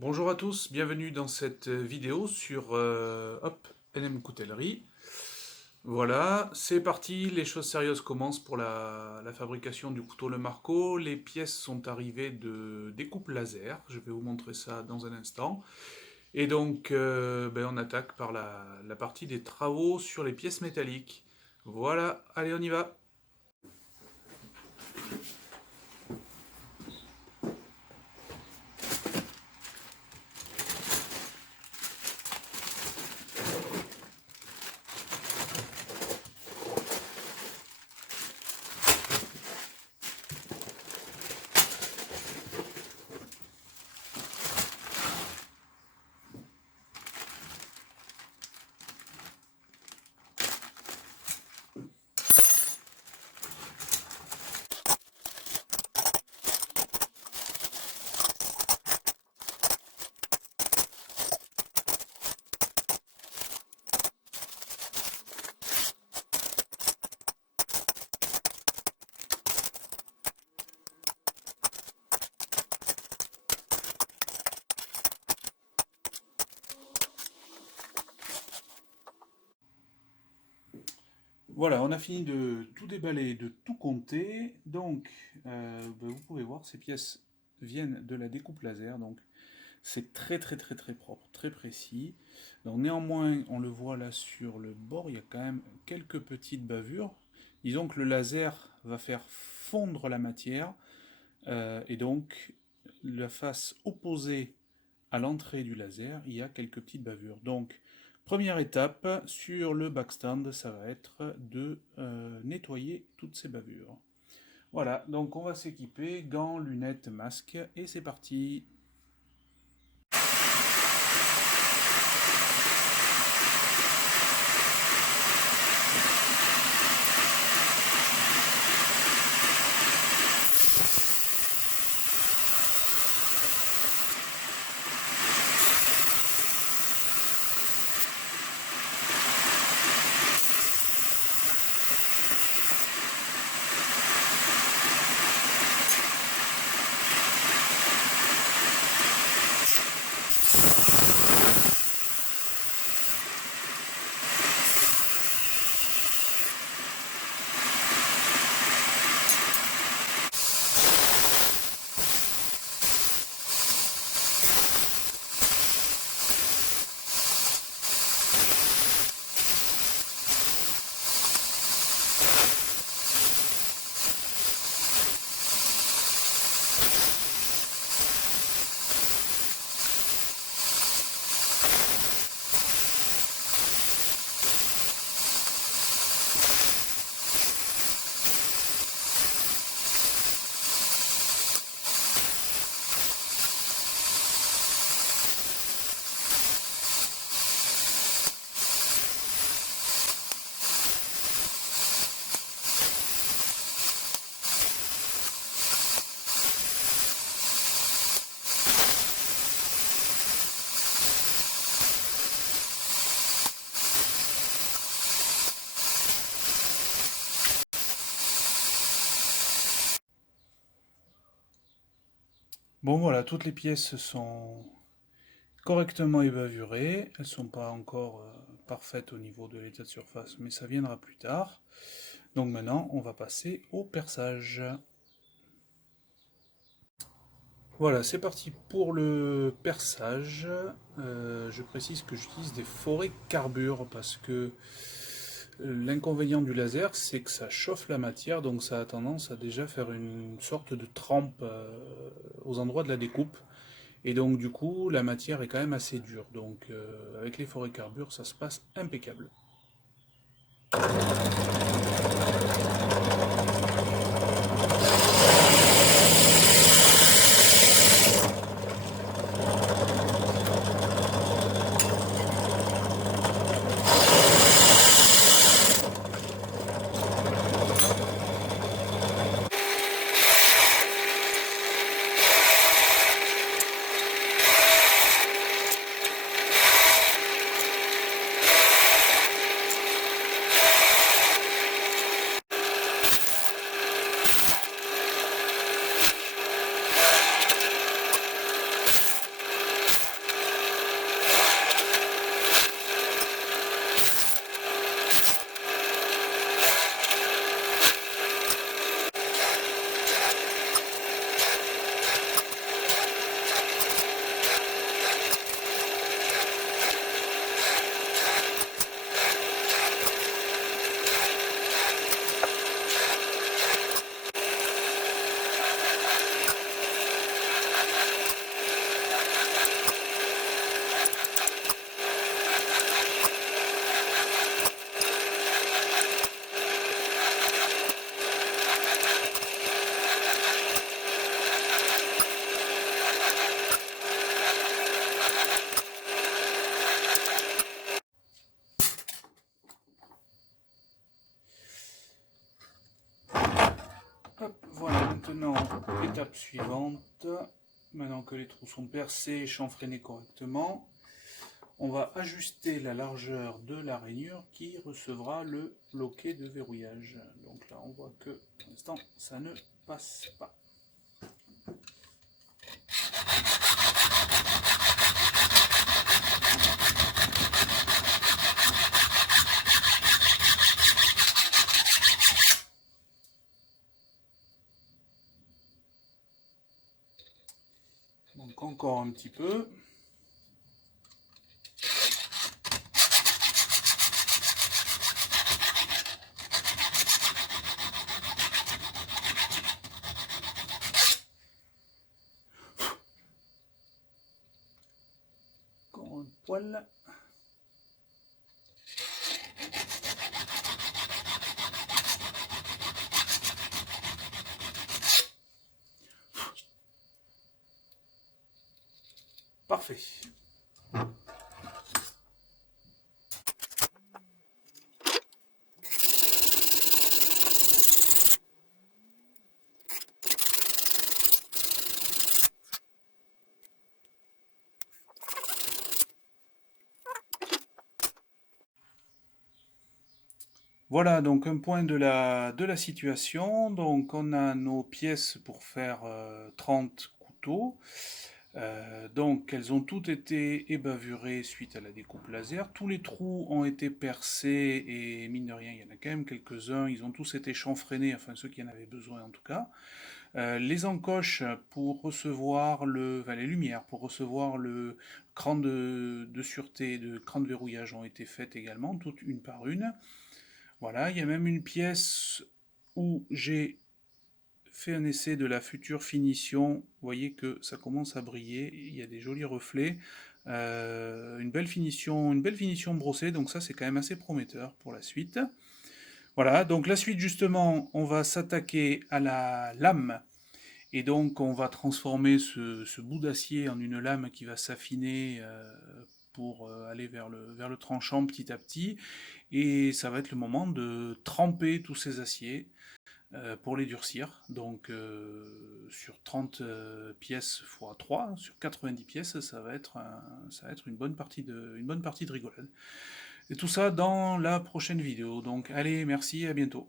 Bonjour à tous, bienvenue dans cette vidéo sur NM Coutellerie. Voilà, c'est parti, les choses sérieuses commencent pour la fabrication du couteau Le Marco. Les pièces sont arrivées de découpe laser, je vais vous montrer ça dans un instant. Et donc, on attaque par la partie des travaux sur les pièces métalliques. Voilà, allez, on y va. Voilà, on a fini de tout déballer, de tout compter. Donc, vous pouvez voir, ces pièces viennent de la découpe laser. Donc, c'est très propre, très précis. Donc, néanmoins, on le voit là sur le bord, il y a quand même quelques petites bavures. Disons que le laser va faire fondre la matière. Et donc, la face opposée à l'entrée du laser, il y a quelques petites bavures. Donc, première étape sur le backstand, ça va être de nettoyer toutes ces bavures. Voilà, donc on va s'équiper, gants, lunettes, masque, et c'est parti. Bon voilà, toutes les pièces sont correctement évavurées. Elles ne sont pas encore parfaites au niveau de l'état de surface, mais ça viendra plus tard. Donc maintenant, on va passer au perçage. Voilà, c'est parti pour le perçage. Je précise que j'utilise des forêts carbure parce que l'inconvénient du laser, c'est que ça chauffe la matière, donc ça a tendance à déjà faire une sorte de trempe aux endroits de la découpe. Et donc du coup, la matière est quand même assez dure. Donc avec les forêts carbure, ça se passe impeccable. Hop, voilà, maintenant, étape suivante. Maintenant que les trous sont percés, chanfreinés correctement, on va ajuster la largeur de la rainure qui recevra le loquet de verrouillage. Donc là, on voit que pour l'instant, ça ne passe pas. Donc encore un petit peu. Encore un poil. Parfait. Voilà donc un point de la situation. Donc on a nos pièces pour faire 30 couteaux. Donc elles ont toutes été ébavurées suite à la découpe laser. Tous les trous ont été percés et mine de rien il y en a quand même quelques-uns. Ils ont tous été chanfreinés, enfin ceux qui en avaient besoin en tout cas. Les encoches pour recevoir les lumières pour recevoir le cran de sûreté, de cran de verrouillage ont été faites également, toutes une par une. Voilà, il y a même une pièce où j'ai fait un essai de la future finition. Vous voyez que ça commence à briller, il y a des jolis reflets. Une belle finition brossée, donc ça c'est quand même assez prometteur pour la suite. Voilà, donc la suite justement, on va s'attaquer à la lame. Et donc on va transformer ce bout d'acier en une lame qui va s'affiner pour aller vers le tranchant petit à petit. Et ça va être le moment de tremper tous ces aciers pour les durcir. Donc sur 30 pièces x 3, sur 90 pièces, ça va être une bonne partie de rigolade. Et tout ça dans la prochaine vidéo. Donc allez, merci, à bientôt.